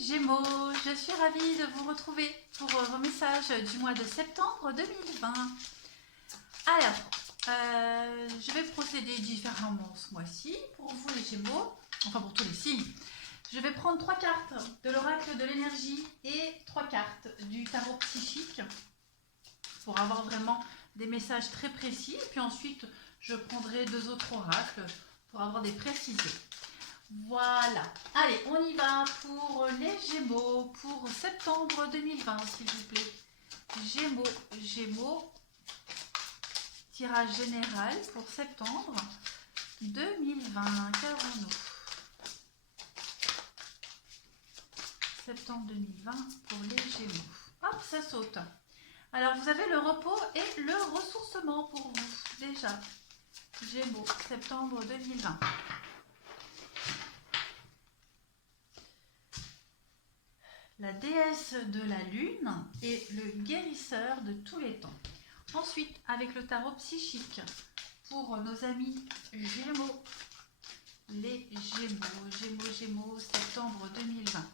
Gémeaux, je suis ravie de vous retrouver pour vos messages du mois de septembre 2020. Alors, je vais procéder différemment ce mois-ci pour vous les Gémeaux, enfin pour tous les signes. Je vais prendre 3 cartes de l'oracle de l'énergie et 3 cartes du tarot psychique pour avoir vraiment des messages très précis. Et puis ensuite, je prendrai 2 autres oracles pour avoir des précisions. Voilà, allez, on y va pour les Gémeaux pour septembre 2020, s'il vous plaît. Gémeaux, tirage général pour septembre 2020. Qu'avons-nous? Septembre 2020 pour les Gémeaux. Hop, ça saute. Alors, vous avez le repos et le ressourcement pour vous, déjà. Gémeaux, septembre 2020. La déesse de la lune et le guérisseur de tous les temps. Ensuite, avec le tarot psychique, pour nos amis Gémeaux, les Gémeaux, septembre 2020.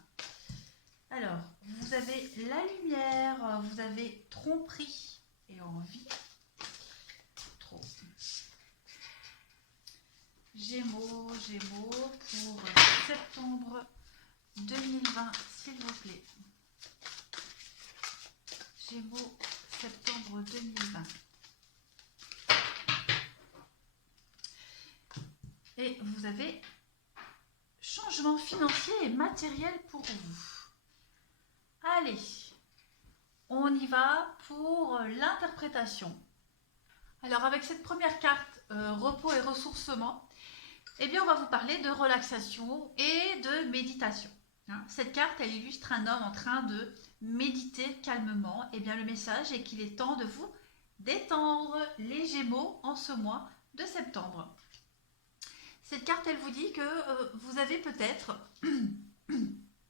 Alors, vous avez la lumière, vous avez tromperie et envie. Trop. Gémeaux, pour septembre 2020, s'il vous plaît. Gémeaux, septembre 2020. Et vous avez changement financier et matériel pour vous. Allez, on y va pour l'interprétation. Alors avec cette première carte, repos et ressourcement, eh bien on va vous parler de relaxation et de méditation. Cette carte, elle illustre un homme en train de méditer calmement. Eh bien, le message est qu'il est temps de vous détendre, les Gémeaux, en ce mois de septembre. Cette carte, elle vous dit que vous avez peut-être...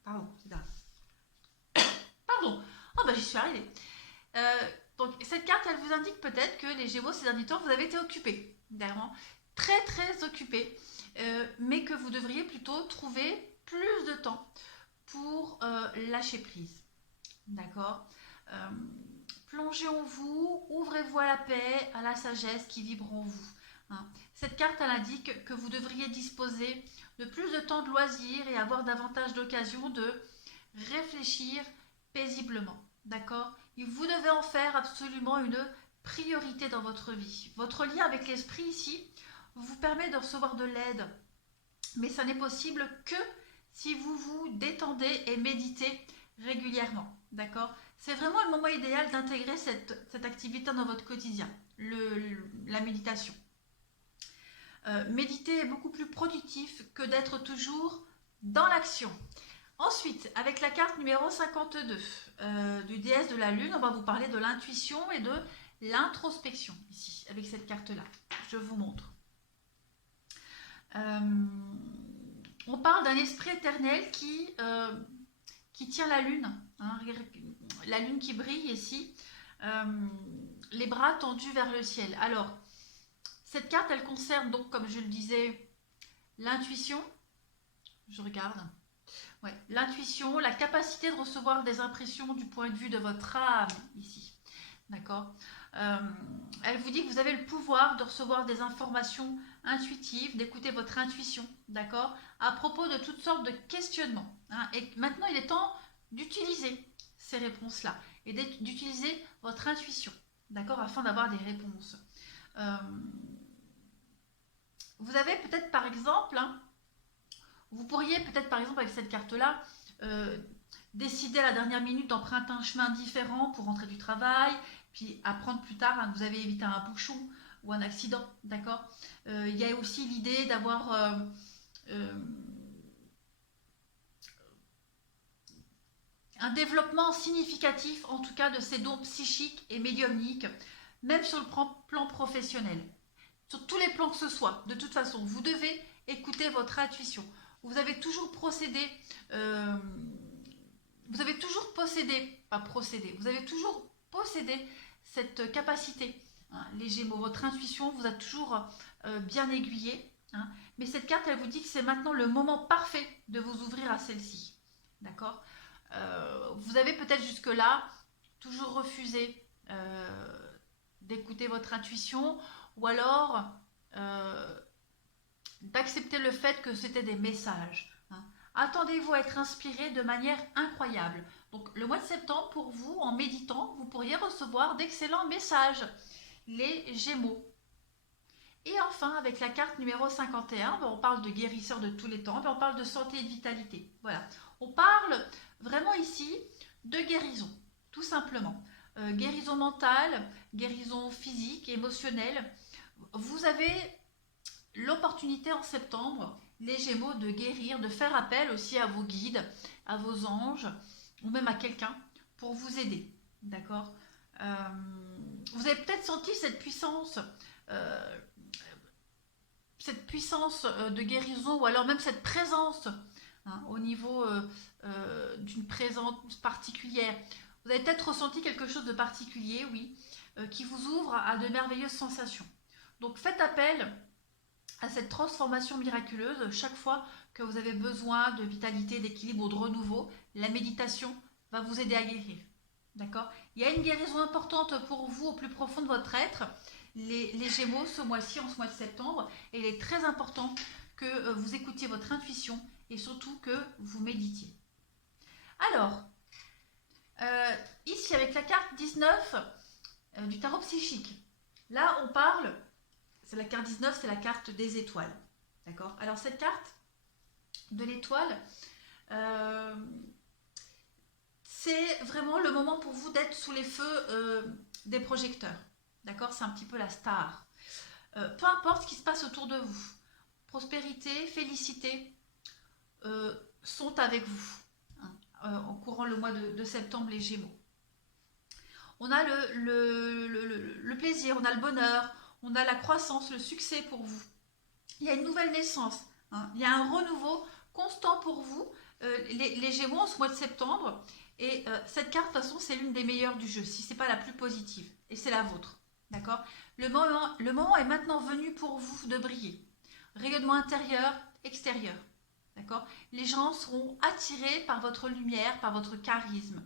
Pardon, c'est là. Pardon. Oh, bah j'y suis arrivée. Donc, cette carte, elle vous indique peut-être que les Gémeaux, ces derniers temps, vous avez été occupés. Vraiment, très, très occupés. Mais que vous devriez plutôt trouver plus de temps pour lâcher prise. D'accord. Plongez en vous, ouvrez-vous à la paix, à la sagesse qui vibre en vous. Cette carte, elle indique que vous devriez disposer de plus de temps de loisirs et avoir davantage d'occasions de réfléchir paisiblement. D'accord. Vous devez en faire absolument une priorité dans votre vie. Votre lien avec l'esprit ici vous permet de recevoir de l'aide, mais ça n'est possible que si vous vous détendez et méditez régulièrement. D'accord. C'est vraiment le moment idéal d'intégrer cette activité dans votre quotidien, la méditation. Méditer est beaucoup plus productif que d'être toujours dans l'action. Ensuite, avec la carte numéro 52 du déesse de la lune, on va vous parler de l'intuition et de l'introspection ici, avec cette carte-là. Je vous montre. On parle d'un esprit éternel qui tient la lune, la lune qui brille ici, les bras tendus vers le ciel. Alors, cette carte, elle concerne donc, comme je le disais, l'intuition. Je regarde. Ouais, l'intuition, la capacité de recevoir des impressions du point de vue de votre âme ici. D'accord. Elle vous dit que vous avez le pouvoir de recevoir des informations intuitives, d'écouter votre intuition, d'accord, à propos de toutes sortes de questionnements. Et maintenant, il est temps d'utiliser ces réponses-là et d'utiliser votre intuition, d'accord, afin d'avoir des réponses. Vous avez peut-être par exemple, vous pourriez peut-être par exemple avec cette carte-là, décider à la dernière minute d'emprunter un chemin différent pour rentrer du travail, puis apprendre plus tard que vous avez évité un bouchon ou un accident, d'accord. Il y a aussi l'idée d'avoir un développement significatif, en tout cas, de ces dons psychiques et médiumniques, même sur le plan professionnel. Sur tous les plans que ce soit, de toute façon, vous devez écouter votre intuition. Vous avez toujours possédé cette capacité, les Gémeaux. Votre intuition vous a toujours bien aiguillé, mais cette carte, elle vous dit que c'est maintenant le moment parfait de vous ouvrir à celle-ci. d'accord? Vous avez peut-être jusque-là toujours refusé d'écouter votre intuition, ou alors d'accepter le fait que c'était des messages, hein. Attendez-vous à être inspiré de manière incroyable. Donc le mois de septembre, pour vous, en méditant, vous pourriez recevoir d'excellents messages, les Gémeaux. Et enfin, avec la carte numéro 51, on parle de guérisseur de tous les temps, on parle de santé et de vitalité. Voilà. On parle vraiment ici de guérison, tout simplement. Guérison mentale, guérison physique, émotionnelle. Vous avez l'opportunité en septembre, les Gémeaux, de guérir, de faire appel aussi à vos guides, à vos anges, ou même à quelqu'un pour vous aider. D'accord? Vous avez peut-être senti euh, cette puissance de guérison, ou alors même cette présence, hein, au niveau d'une présence particulière. Vous avez peut-être ressenti quelque chose de particulier, oui, qui vous ouvre à de merveilleuses sensations. Donc faites appel à cette transformation miraculeuse chaque fois que vous avez besoin de vitalité, d'équilibre ou de renouveau. La méditation va vous aider à guérir. D'accord? Il y a une guérison importante pour vous au plus profond de votre être, les Gémeaux, ce mois-ci, en ce mois de septembre. Et il est très important que vous écoutiez votre intuition et surtout que vous méditiez. Alors, ici avec la carte 19 du tarot psychique, là on parle, c'est la carte 19, c'est la carte des étoiles. D'accord? Alors cette carte de l'étoile, c'est vraiment le moment pour vous d'être sous les feux des projecteurs. D'accord? C'est un petit peu la star. Peu importe ce qui se passe autour de vous, prospérité, félicité sont avec vous, hein, en courant le mois de septembre, les Gémeaux. On a le plaisir, on a le bonheur, on a la croissance, le succès pour vous. Il y a une nouvelle naissance, hein, il y a un renouveau constant pour vous, les Gémeaux, en ce mois de septembre. Et cette carte, de toute façon, c'est l'une des meilleures du jeu, si ce n'est pas la plus positive. Et c'est la vôtre. D'accord? Le moment est maintenant venu pour vous de briller. Rayonnement intérieur, extérieur. D'accord? Les gens seront attirés par votre lumière, par votre charisme.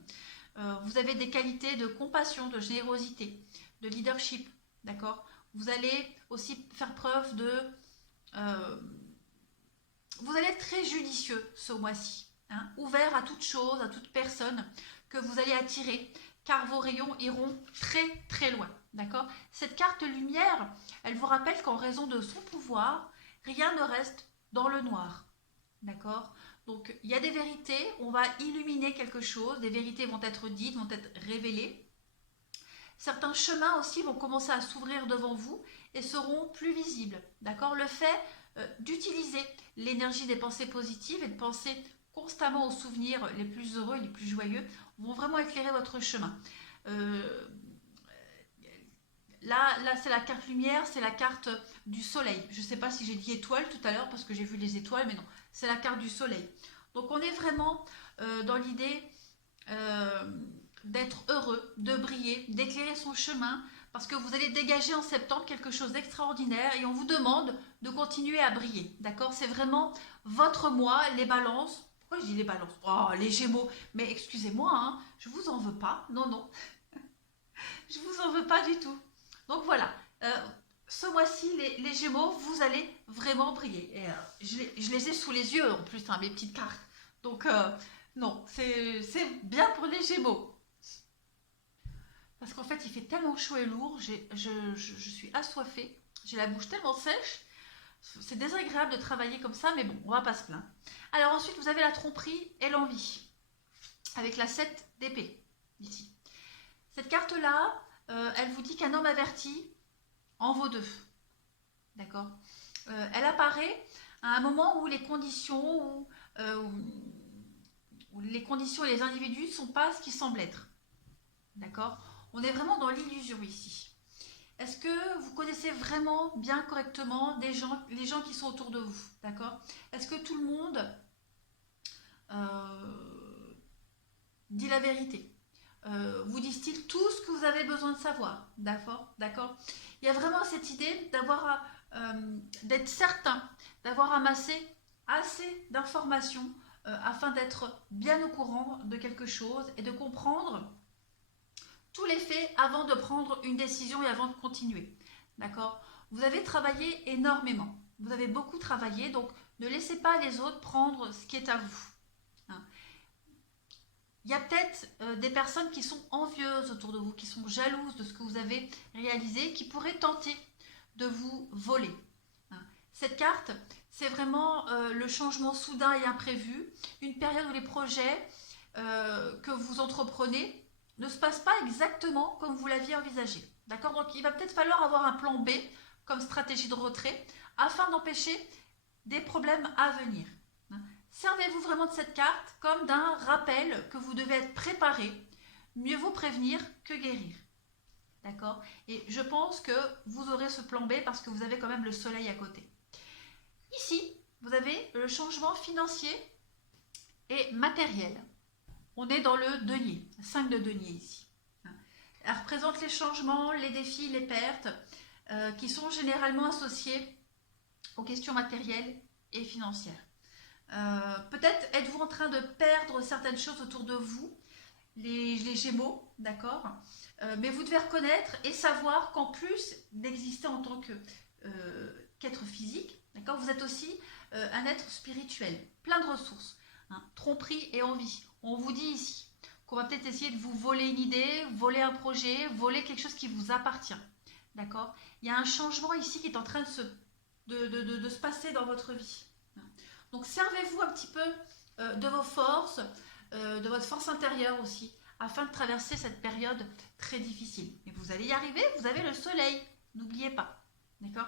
Vous avez des qualités de compassion, de générosité, de leadership. D'accord? Vous allez aussi faire preuve de... vous allez être très judicieux ce mois-ci. Hein, ouvert à toute chose, à toute personne que vous allez attirer, car vos rayons iront très très loin. D'accord? Cette carte lumière, elle vous rappelle qu'en raison de son pouvoir, rien ne reste dans le noir. D'accord? Donc il y a des vérités, on va illuminer quelque chose, des vérités vont être dites, vont être révélées. Certains chemins aussi vont commencer à s'ouvrir devant vous et seront plus visibles. D'accord? Le fait d'utiliser l'énergie des pensées positives et de penser constamment aux souvenirs les plus heureux et les plus joyeux vont vraiment éclairer votre chemin. Là c'est la carte lumière, c'est la carte du soleil. Je ne sais pas si j'ai dit étoile tout à l'heure parce que j'ai vu les étoiles, mais non, c'est la carte du soleil. Donc on est vraiment dans l'idée d'être heureux, de briller, d'éclairer son chemin, parce que vous allez dégager en septembre quelque chose d'extraordinaire et on vous demande de continuer à briller. D'accord? C'est vraiment votre mois, les balances. Pourquoi je dis les balances? Oh, les Gémeaux. Mais excusez-moi, hein, je vous en veux pas. Non, non. Je vous en veux pas du tout. Donc voilà. Ce mois-ci, les Gémeaux, vous allez vraiment briller. Et, je les ai sous les yeux en plus, hein, mes petites cartes. Donc non, c'est bien pour les Gémeaux. Parce qu'en fait, il fait tellement chaud et lourd, je suis assoiffée. J'ai la bouche tellement sèche. C'est désagréable de travailler comme ça, mais bon, on va pas se plaindre. Alors ensuite, vous avez la tromperie et l'envie, avec la 7 d'épée, ici. Cette carte-là, elle vous dit qu'un homme averti en vaut deux. D'accord? Elle apparaît à un moment où les conditions, où les conditions et les individus ne sont pas ce qu'ils semblent être. D'accord? On est vraiment dans l'illusion ici. Est-ce que vous connaissez vraiment bien correctement les gens qui sont autour de vous? D'accord? Est-ce que tout le monde dit la vérité? Vous disent-ils tout ce que vous avez besoin de savoir? D'accord? Il y a vraiment cette idée d'être certain, d'avoir amassé assez d'informations afin d'être bien au courant de quelque chose et de comprendre tous les faits avant de prendre une décision et avant de continuer. D'accord? Vous avez travaillé énormément. Vous avez beaucoup travaillé, donc ne laissez pas les autres prendre ce qui est à vous. Hein. Il y a peut-être des personnes qui sont envieuses autour de vous, qui sont jalouses de ce que vous avez réalisé, qui pourraient tenter de vous voler. Hein. Cette carte, c'est vraiment le changement soudain et imprévu, une période où les projets que vous entreprenez ne se passent pas exactement comme vous l'aviez envisagé. D'accord? Donc il va peut-être falloir avoir un plan B comme stratégie de retrait afin d'empêcher des problèmes à venir. Servez-vous vraiment de cette carte comme d'un rappel que vous devez être préparé. Mieux vaut prévenir que guérir. D'accord? Et je pense que vous aurez ce plan B parce que vous avez quand même le soleil à côté. Ici, vous avez le changement financier et matériel. On est dans le denier, 5 de denier ici. Elle représente les changements, les défis, les pertes qui sont généralement associés aux questions matérielles et financières. Peut-être êtes-vous en train de perdre certaines choses autour de vous, les Gémeaux, d'accord, mais vous devez reconnaître et savoir qu'en plus d'exister en tant qu'être physique, d'accord, vous êtes aussi un être spirituel, plein de ressources, hein, tromperie et envie. On vous dit ici qu'on va peut-être essayer de vous voler une idée, voler un projet, voler quelque chose qui vous appartient, d'accord. Il y a un changement ici qui est en train de se passer dans votre vie. Donc servez-vous un petit peu de vos forces, de votre force intérieure aussi, afin de traverser cette période très difficile. Mais vous allez y arriver, vous avez le soleil, n'oubliez pas. D'accord?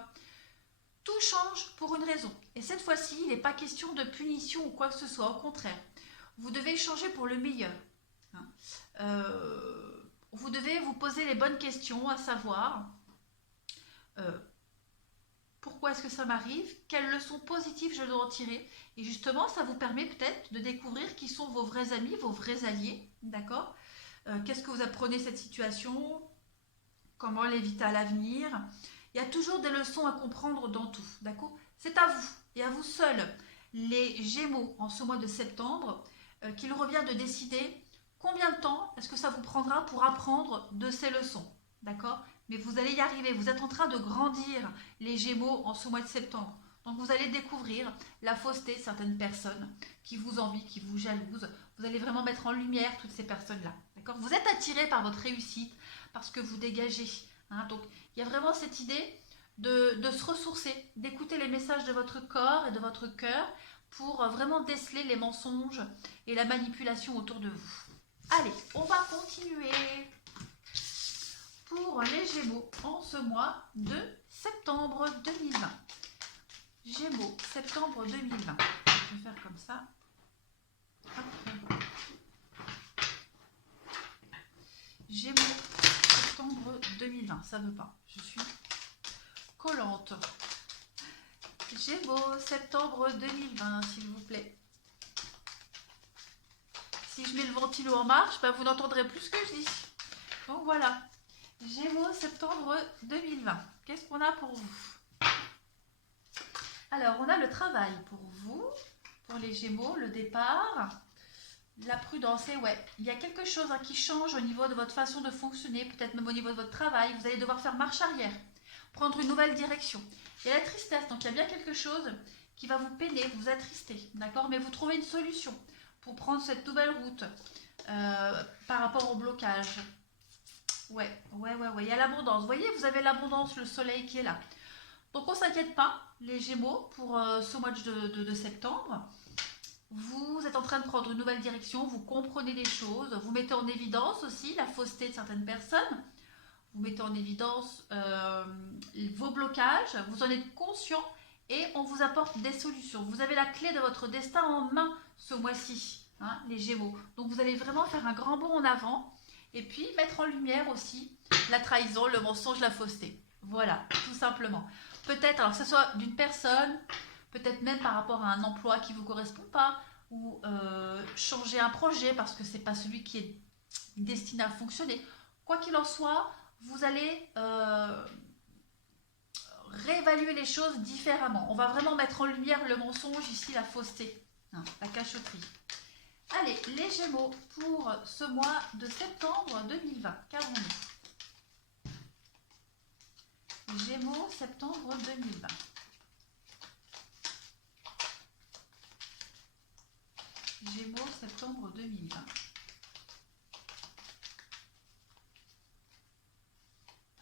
Tout change pour une raison. Et cette fois-ci, il n'est pas question de punition ou quoi que ce soit, au contraire. Vous devez changer pour le meilleur. Vous devez vous poser les bonnes questions, à savoir pourquoi est-ce que ça m'arrive, quelles leçons positives je dois en tirer. Et justement, ça vous permet peut-être de découvrir qui sont vos vrais amis, vos vrais alliés, d'accord. Qu'est-ce que vous apprenez de cette situation, comment l'éviter à l'avenir. Il y a toujours des leçons à comprendre dans tout, d'accord. C'est à vous et à vous seuls, les Gémeaux, en ce mois de septembre, qu'il revient de décider combien de temps est-ce que ça vous prendra pour apprendre de ces leçons, d'accord. Mais vous allez y arriver, vous êtes en train de grandir, les Gémeaux, en ce mois de septembre. Donc vous allez découvrir la fausseté de certaines personnes qui vous envient, qui vous jalousent. Vous allez vraiment mettre en lumière toutes ces personnes-là. D'accord? Vous êtes attiré par votre réussite, parce que vous dégagez. Hein. Donc il y a vraiment cette idée de se ressourcer, d'écouter les messages de votre corps et de votre cœur pour vraiment déceler les mensonges et la manipulation autour de vous. Allez, on va continuer pour les Gémeaux en ce mois de septembre 2020. Gémeaux, septembre 2020. Je vais faire comme ça. Hop. Gémeaux, septembre 2020. Ça veut pas. Je suis collante. Gémeaux, septembre 2020, s'il vous plaît. Si je mets le ventilo en marche, ben vous n'entendrez plus ce que je dis. Donc voilà. Gémeaux, septembre 2020. Qu'est-ce qu'on a pour vous? Alors, on a le travail pour vous, pour les Gémeaux, le départ, la prudence. Et ouais, il y a quelque chose qui change au niveau de votre façon de fonctionner, peut-être même au niveau de votre travail. Vous allez devoir faire marche arrière, prendre une nouvelle direction. Il y a la tristesse, donc il y a bien quelque chose qui va vous peiner, vous attrister, d'accord? Mais vous trouvez une solution pour prendre cette nouvelle route par rapport au blocage. Ouais, il y a l'abondance. Vous voyez, vous avez l'abondance, le soleil qui est là. Donc on ne s'inquiète pas, les Gémeaux, pour ce mois de septembre. Vous êtes en train de prendre une nouvelle direction, vous comprenez les choses, vous mettez en évidence aussi la fausseté de certaines personnes, vous mettez en évidence vos blocages, vous en êtes conscient et on vous apporte des solutions. Vous avez la clé de votre destin en main ce mois-ci, hein, les Gémeaux. Donc vous allez vraiment faire un grand bond en avant et puis mettre en lumière aussi la trahison, le mensonge, la fausseté. Voilà, tout simplement. Peut-être, alors que ce soit d'une personne, peut-être même par rapport à un emploi qui ne vous correspond pas, ou changer un projet parce que ce n'est pas celui qui est destiné à fonctionner. Quoi qu'il en soit, vous allez réévaluer les choses différemment. On va vraiment mettre en lumière le mensonge ici, la fausseté. hein, la cachotterie. Allez, les Gémeaux, pour ce mois de septembre 2020, qu'avons-nous? Gémeaux, septembre 2020. Gémeaux, septembre 2020.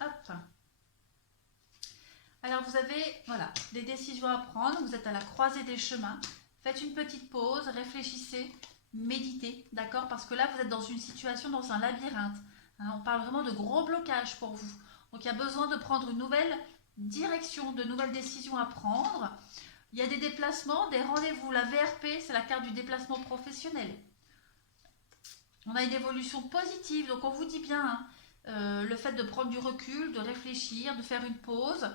Hop. Alors vous avez, voilà, des décisions à prendre, vous êtes à la croisée des chemins. Faites une petite pause, réfléchissez, méditez, d'accord? Parce que là, vous êtes dans une situation, dans un labyrinthe. Hein, on parle vraiment de gros blocages pour vous. Donc il y a besoin de prendre une nouvelle direction, de nouvelles décisions à prendre. Il y a des déplacements, des rendez-vous. La VRP, c'est la carte du déplacement professionnel. On a une évolution positive, donc on vous dit bien, hein, le fait de prendre du recul, de réfléchir, de faire une pause,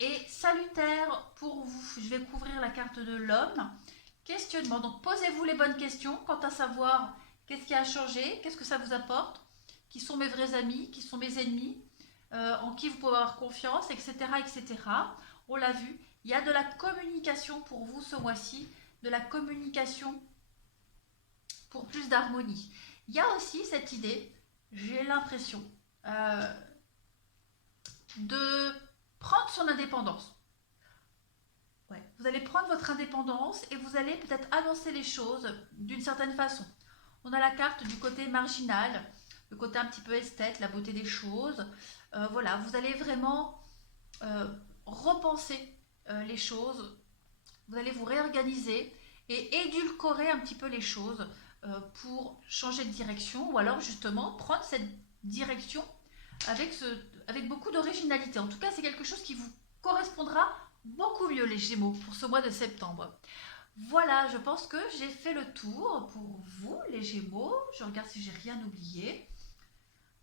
est salutaire pour vous. Je vais couvrir la carte de l'homme. Questionnement, donc posez-vous les bonnes questions quant à savoir qu'est-ce qui a changé, qu'est-ce que ça vous apporte, qui sont mes vrais amis, qui sont mes ennemis, en qui vous pouvez avoir confiance, etc., etc. On l'a vu, il y a de la communication pour vous ce mois-ci, de la communication pour plus d'harmonie. Il y a aussi cette idée, j'ai l'impression, de prendre son indépendance. Ouais. Vous allez prendre votre indépendance et vous allez peut-être annoncer les choses d'une certaine façon. On a la carte du côté marginal, le côté un petit peu esthète, la beauté des choses. Voilà, vous allez vraiment repenser les choses. Vous allez vous réorganiser et édulcorer un petit peu les choses pour changer de direction ou alors justement prendre cette direction avec beaucoup d'originalité. En tout cas, c'est quelque chose qui vous correspondra beaucoup mieux, les Gémeaux, pour ce mois de septembre. Voilà, je pense que j'ai fait le tour pour vous, les Gémeaux. Je regarde si j'ai rien oublié.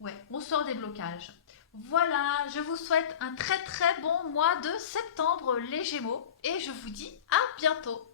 Ouais, on sort des blocages. Voilà, je vous souhaite un très très bon mois de septembre, les Gémeaux, et je vous dis à bientôt.